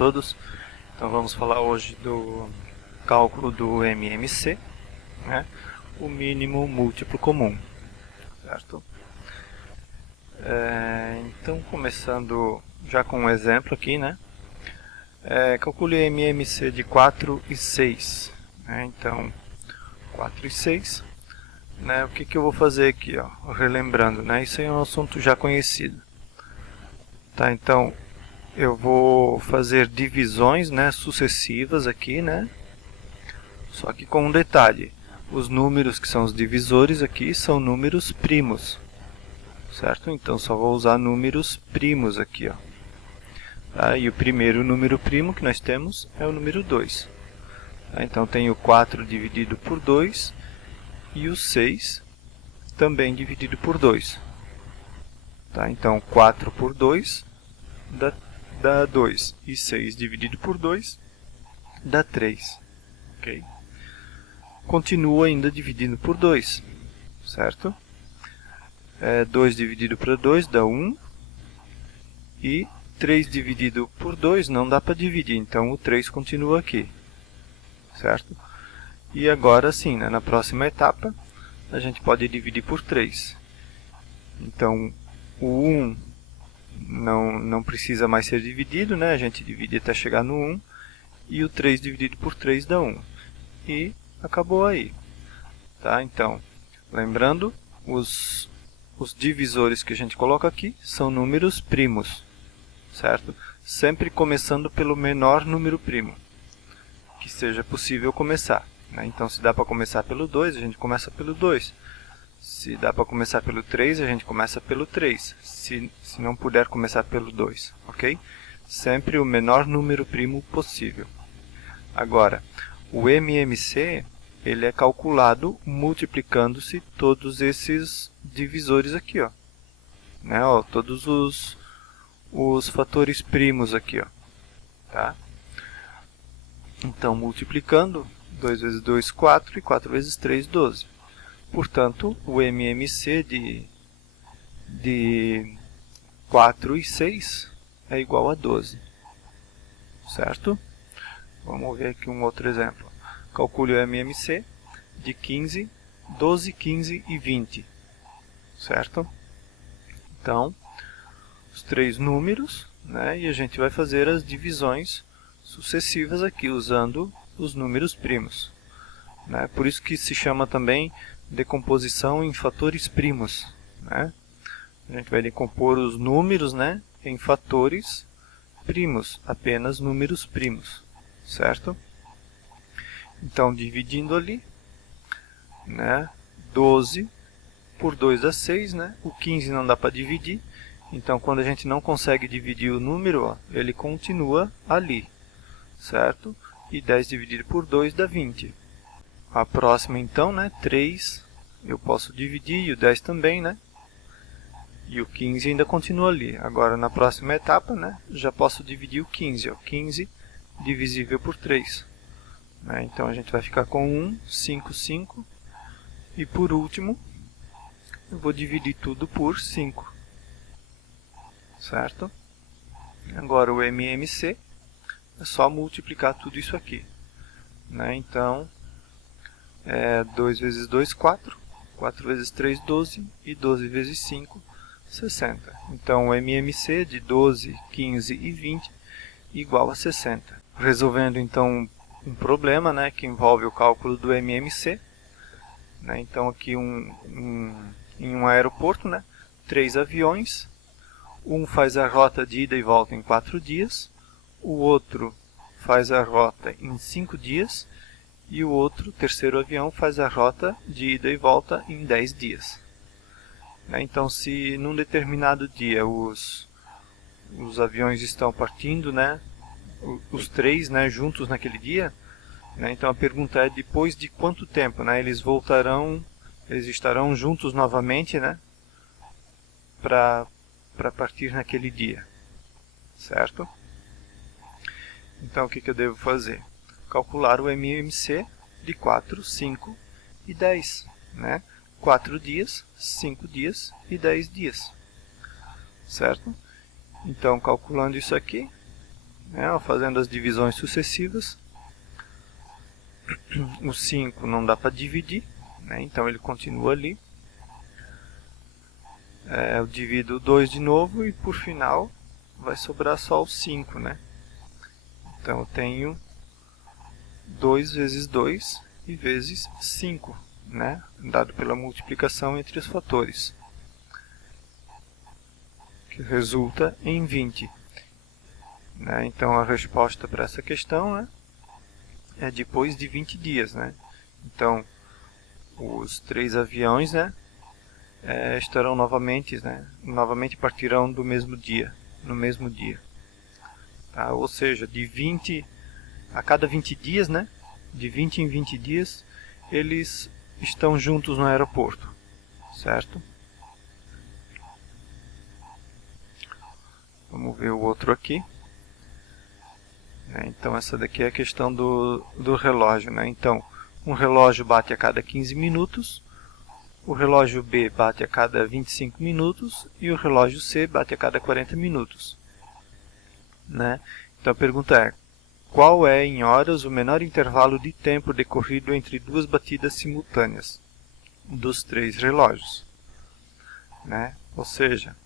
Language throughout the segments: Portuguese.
todos. Então vamos falar hoje do cálculo do MMC, né? O mínimo múltiplo comum, certo? Então começando já com um exemplo aqui, né? Calcule o MMC de 4 e 6, né? Então 4 e 6, né? O que eu vou fazer aqui, ó? Relembrando, né? Isso aí é um assunto já conhecido, tá? Então eu vou fazer divisões, né, sucessivas aqui, né? Só que com um detalhe, os números que são os divisores aqui são números primos, certo? Então só vou usar números primos aqui, ó. Tá? E o primeiro número primo que nós temos é o número 2. Tá? Então tenho 4 dividido por 2 e o 6 também dividido por 2. Tá? Então 4 por 2 dá 2 e 6 dividido por 2 dá 3. Okay? Continua ainda dividindo por 2, certo? 2 dividido por 2 dá 1 e 3 dividido por 2 não dá para dividir, então o 3 continua aqui, certo? E agora sim, né, na próxima etapa, a gente pode dividir por 3. Então, o 1 não precisa mais ser dividido, né? A gente divide até chegar no 1, e o 3 dividido por 3 dá 1. E acabou aí. Tá? Então, lembrando, os divisores que a gente coloca aqui são números primos, certo? Sempre começando pelo menor número primo que seja possível começar, né? Então, se dá para começar pelo 2, a gente começa pelo 2. Se dá para começar pelo 3, a gente começa pelo 3. Se não puder começar pelo 2, ok? Sempre o menor número primo possível. Agora, o MMC ele é calculado multiplicando-se todos esses divisores aqui, ó, né? Ó, todos os fatores primos aqui, ó, tá? Então, multiplicando, 2 vezes 2, 4, e 4 vezes 3, 12. Portanto, o MMC de 4 e 6 é igual a 12, certo? Vamos ver aqui um outro exemplo. Calcule o MMC de 15, 12, 15 e 20, certo? Então, os três números, né, e a gente vai fazer as divisões sucessivas aqui, usando os números primos, né? Por isso que se chama também decomposição em fatores primos, né? A gente vai decompor os números, né, em fatores primos, apenas números primos, certo? Então, dividindo ali, né, 12 por 2 dá 6, né? O 15 não dá para dividir, então quando a gente não consegue dividir o número, ó, ele continua ali, certo? E 10 dividido por 2 dá 20. A próxima então, né, 3, eu posso dividir, e o 10 também, né? E o 15 ainda continua ali. Agora, na próxima etapa, né, já posso dividir o 15. Ó, 15 divisível por 3. Né? Então, a gente vai ficar com 1, 5, 5. E, por último, eu vou dividir tudo por 5. Certo? Agora, o MMC é só multiplicar tudo isso aqui. Né? Então, 2 vezes 2, 4. 4 vezes 3, 12. E 12 vezes 5, 60. Então, o MMC de 12, 15 e 20 igual a 60. Resolvendo, então, um problema, né, que envolve o cálculo do MMC. Né? Então, aqui em um aeroporto, né, 3 aviões. Um faz a rota de ida e volta em 4 dias. O outro faz a rota em 5 dias. E o outro, terceiro avião, faz a rota de ida e volta em 10 dias. Então, se num determinado dia os aviões estão partindo, né, os três, né, juntos naquele dia, né, então a pergunta é depois de quanto tempo, né, eles estarão juntos novamente, né, para partir naquele dia, certo? Então, o que eu devo fazer? Calcular o MMC de 4, 5 e 10, né? 4 dias, 5 dias e 10 dias, certo? Então, calculando isso aqui, né, fazendo as divisões sucessivas. O 5 não dá para dividir, né, então ele continua ali. Eu divido o 2 de novo e por final vai sobrar só o 5, né? Então eu tenho 2 vezes 2 e vezes 5, né? Dado pela multiplicação entre os fatores, que resulta em 20. Né? Então a resposta para essa questão, né, é depois de 20 dias. Né? Então os 3 aviões, né, estarão novamente partirão do mesmo dia, no mesmo dia. Tá? Ou seja, a cada 20 dias, né, de 20 em 20 dias, eles estão juntos no aeroporto, certo? Vamos ver o outro aqui. Então essa daqui é a questão do relógio. Né? Então, um relógio bate a cada 15 minutos, o relógio B bate a cada 25 minutos e o relógio C bate a cada 40 minutos. Né? Então a pergunta é, qual é em horas o menor intervalo de tempo decorrido entre duas batidas simultâneas dos 3 relógios? Né? Ou seja,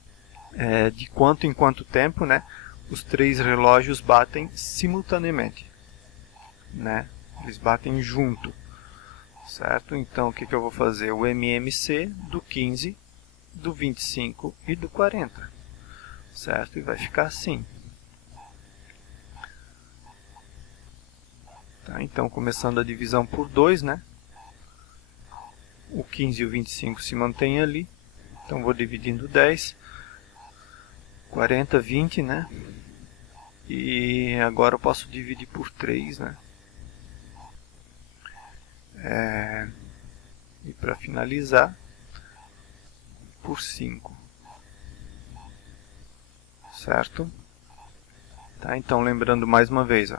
de quanto em quanto tempo, né, os 3 relógios batem simultaneamente. Né? Eles batem junto. Certo? Então o que eu vou fazer? O MMC do 15, do 25 e do 40. Certo? E vai ficar assim. Tá? Então, começando a divisão por 2, né? O 15 e o 25 se mantêm ali. Então, vou dividindo 10. 40, 20, né? E agora eu posso dividir por 3, né? E para finalizar, por 5. Certo? Tá? Então, lembrando mais uma vez, ó,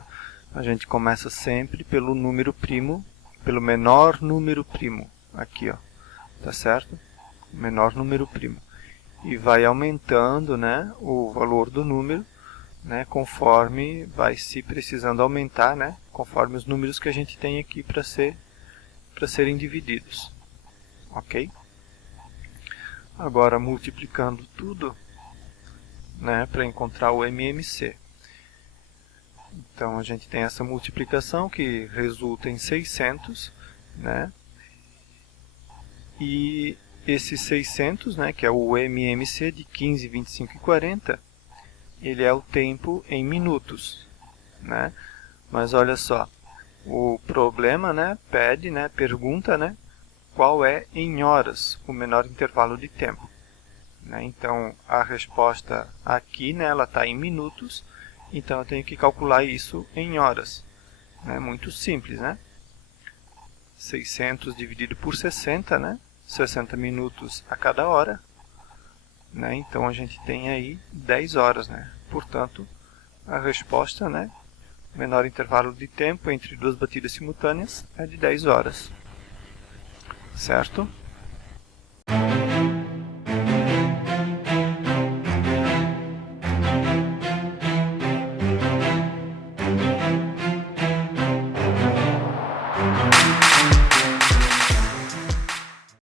a gente começa sempre pelo número primo, pelo menor número primo. Aqui, ó, tá certo? Menor número primo. E vai aumentando, né, o valor do número, né, conforme vai se precisando aumentar, né, conforme os números que a gente tem aqui para serem divididos. Ok? Agora, multiplicando tudo, né, para encontrar o MMC. Então, a gente tem essa multiplicação que resulta em 600, né? E esse 600, né, que é o MMC de 15, 25 e 40, ele é o tempo em minutos. Né? Mas olha só, o problema, né, pede, né, pergunta, né, qual é em horas o menor intervalo de tempo. Né? Então, a resposta aqui, né, ela está em minutos, então eu tenho que calcular isso em horas. Né? Muito simples, né? 600 dividido por 60, né? 60 minutos a cada hora. Né? Então a gente tem aí 10 horas. Né? Portanto, a resposta, né, menor intervalo de tempo entre duas batidas simultâneas é de 10 horas. Certo?